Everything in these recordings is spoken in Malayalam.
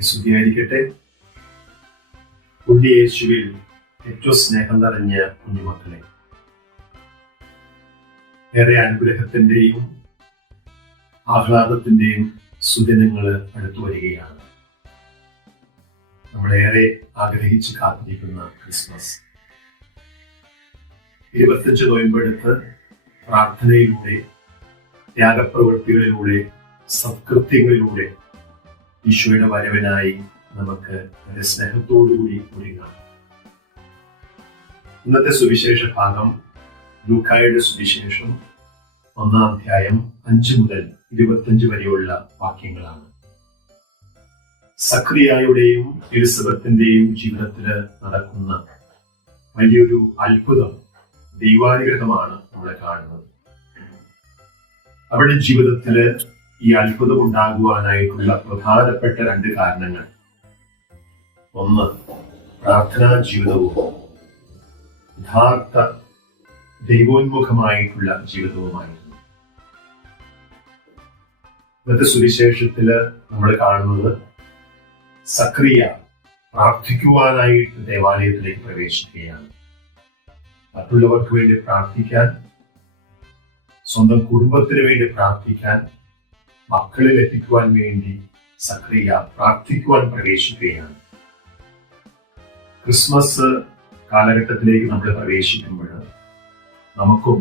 സ്തുതിയായിരിക്കട്ടെ. യേശുവിൽ ഏറ്റവും സ്നേഹം നിറഞ്ഞ കുഞ്ഞുമക്കളെ ഏറെ അനുഗ്രഹത്തിന്റെയും ആഹ്ലാദത്തിന്റെയും സുദിനങ്ങൾ അടുത്തു വരികയാണ്. നമ്മളേറെ ആഗ്രഹിച്ച് കാത്തിരിക്കുന്ന ക്രിസ്മസ്. ഇരുപത്തഞ്ച് നോയമ്പെടുത്ത് പ്രാർത്ഥനയിലൂടെ ത്യാഗപ്രവൃത്തികളിലൂടെ സത്കൃത്യങ്ങളിലൂടെ ഈശോയുടെ വരവിനായി നമുക്ക് വളരെ സ്നേഹത്തോടുകൂടി ഒരുങ്ങാം ഇന്നത്തെ സുവിശേഷ ഭാഗം ലൂക്കായുടെ സുവിശേഷം ഒന്നാം അധ്യായം അഞ്ച് മുതൽ ഇരുപത്തഞ്ച് വരെയുള്ള വാക്യങ്ങളാണ്. സക്രിയായുടെയും എലിസബത്തിന്റെയും ജീവിതത്തിൽ നടക്കുന്ന വലിയൊരു അത്ഭുതം ദൈവാനുഗ്രഹമാണ് നമ്മളെ കാണുന്നത്. അവരുടെ ജീവിതത്തിൽ ഈ അത്ഭുതം ഉണ്ടാകുവാനായിട്ടുള്ള പ്രധാനപ്പെട്ട രണ്ട് കാരണങ്ങൾ. ഒന്ന് പ്രാർത്ഥനാ ജീവിതവും. യഥാർത്ഥ ദൈവോന്മുഖമായിട്ടുള്ള ജീവിതവുമായിരുന്നു ഇന്നത്തെ സുവിശേഷത്തിൽ നമ്മൾ കാണുന്നത് സക്രിയ പ്രാർത്ഥിക്കുവാനായിട്ട് ദേവാലയത്തിലേക്ക് പ്രവേശിക്കുകയാണ്. മറ്റുള്ളവർക്ക് വേണ്ടി പ്രാർത്ഥിക്കാൻ സ്വന്തം കുടുംബത്തിന് വേണ്ടി പ്രാർത്ഥിക്കാൻ മക്കളിൽ എത്തിക്കുവാൻ വേണ്ടി സക്രിയ പ്രാർത്ഥിക്കുവാൻ പ്രവേശിക്കുകയാണ്. ക്രിസ്മസ് കാലഘട്ടത്തിലേക്ക് നമ്മൾ പ്രവേശിക്കുമ്പോൾ നമുക്കും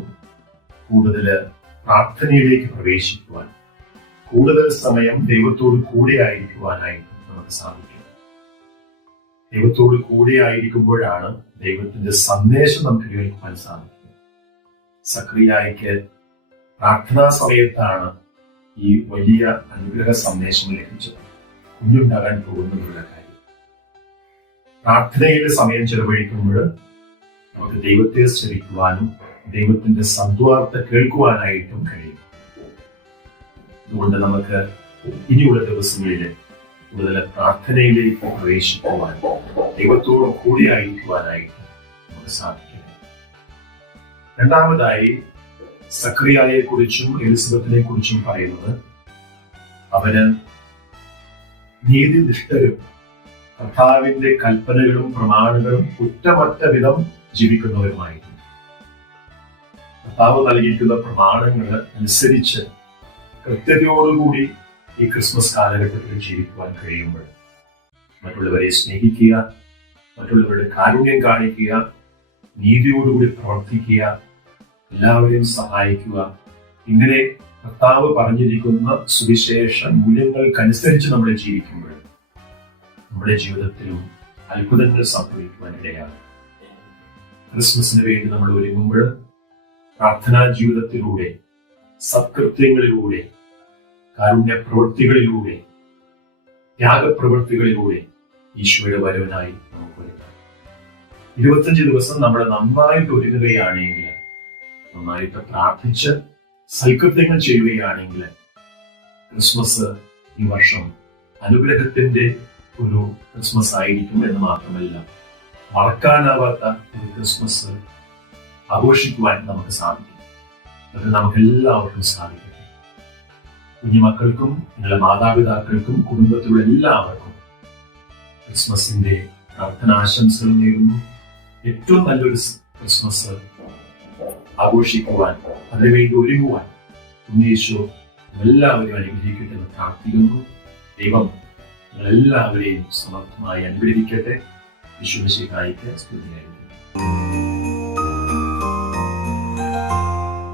കൂടുതൽ പ്രാർത്ഥനയിലേക്ക് പ്രവേശിക്കുവാൻ കൂടുതൽ സമയം ദൈവത്തോട് കൂടെ ആയിരിക്കുവാനായിട്ട് നമുക്ക് സാധിക്കും. ദൈവത്തോട് കൂടെ ആയിരിക്കുമ്പോഴാണ് ദൈവത്തിന്റെ സന്ദേശം നമുക്ക് കേൾക്കുവാൻ സാധിക്കും സക്രിയായിക്ക് പ്രാർത്ഥനാ സമയത്താണ് ഈ വലിയ അനുഗ്രഹ സന്ദേശം ലഭിച്ചത്. കുഞ്ഞുണ്ടാകാൻ പോകുന്നതിനുള്ള കാര്യം. പ്രാർത്ഥനയുടെ സമയം ചെലവഴിക്കുമ്പോൾ നമുക്ക് ദൈവത്തെ ശ്രമിക്കുവാനും ദൈവത്തിന്റെ സദ്വാർത്ത കേൾക്കുവാനായിട്ടും കഴിയും. അതുകൊണ്ട് നമുക്ക് ഇനിയുള്ള ദിവസങ്ങളിൽ കൂടുതൽ പ്രാർത്ഥനയിലേക്ക് പ്രവേശിക്കുവാൻ ദൈവത്തോട് കൂടി ആയിരിക്കുവാനായിട്ട് നമുക്ക് സാധിക്കും രണ്ടാമതായി സക്രിയായെ കുറിച്ചും എലിസബത്തിനെ കുറിച്ചും പറയുന്നത് അവന് നീതിനിഷ്ഠരും കർത്താവിന്റെ കൽപ്പനകളും പ്രമാണങ്ങളും കുറ്റമറ്റ വിധം ജീവിക്കുന്നവരുമായിരുന്നു. കർത്താവ് നൽകിയിട്ടുള്ള പ്രമാണങ്ങൾ അനുസരിച്ച് കൃത്യതയോടുകൂടി ഈ ക്രിസ്മസ് കാലഘട്ടത്തിൽ ജീവിക്കുവാൻ കഴിയുമ്പോൾ മറ്റുള്ളവരെ സ്നേഹിക്കുക മറ്റുള്ളവരുടെ കാരുണ്യം കാണിക്കുക നീതിയോടുകൂടി പ്രവർത്തിക്കുക എല്ലാവരെയും സഹായിക്കുക. ഇങ്ങനെ കർത്താവ് പറഞ്ഞിരിക്കുന്ന സുവിശേഷ മൂല്യങ്ങൾക്കനുസരിച്ച് നമ്മൾ ജീവിക്കുമ്പോൾ നമ്മുടെ ജീവിതത്തിലും അത്ഭുതങ്ങൾ സംഭവിക്കുവാൻ ഇടയാണ് ക്രിസ്മസിന് വേണ്ടി നമ്മൾ ഒരുങ്ങുമ്പോൾ പ്രാർത്ഥനാ ജീവിതത്തിലൂടെ സത്കൃത്യങ്ങളിലൂടെ കാരുണ്യ പ്രവൃത്തികളിലൂടെ ത്യാഗപ്രവൃത്തികളിലൂടെ ഈശോയുടെ വരവനായി നമുക്ക് ഒരുങ്ങാം. ഇരുപത്തഞ്ച് ദിവസം നമ്മൾ നന്നായിട്ട് ഒരുങ്ങുകയാണെങ്കിൽ നന്നായിട്ട് പ്രാർത്ഥിച്ച് സൽകൃത്യങ്ങൾ ചെയ്യുകയാണെങ്കിൽ ക്രിസ്മസ് ഈ വർഷം അനുഗ്രഹത്തിന്റെ ഒരു ക്രിസ്മസ് ആയിരിക്കും എന്ന് മാത്രമല്ല മറക്കാനാവാത്ത ഒരു ക്രിസ്മസ് ആഘോഷിക്കുവാൻ നമുക്ക് സാധിക്കും. അത് നമുക്ക് എല്ലാവർക്കും സാധിക്കും കുഞ്ഞുമക്കൾക്കും നിങ്ങളുടെ മാതാപിതാക്കൾക്കും കുടുംബത്തിലുള്ള എല്ലാവർക്കും ക്രിസ്മസിന്റെ പ്രാർത്ഥനാശംസകൾ നേരുന്നു. ഏറ്റവും നല്ലൊരു ക്രിസ്മസ് ആഘോഷിക്കുവാൻ അതിനുവേണ്ടി ഒരുങ്ങുവാൻ ഉന്നയിച്ചു എല്ലാവരെയും അനുഗ്രഹിക്കട്ടെ എന്ന് പ്രാർത്ഥിക്കുന്നു. ദൈവം എല്ലാവരെയും സമർത്ഥമായി അനുഗ്രഹിക്കട്ടെ. വിശ്വസിക്കായിക്ക് സ്തുതിയായിരിക്കും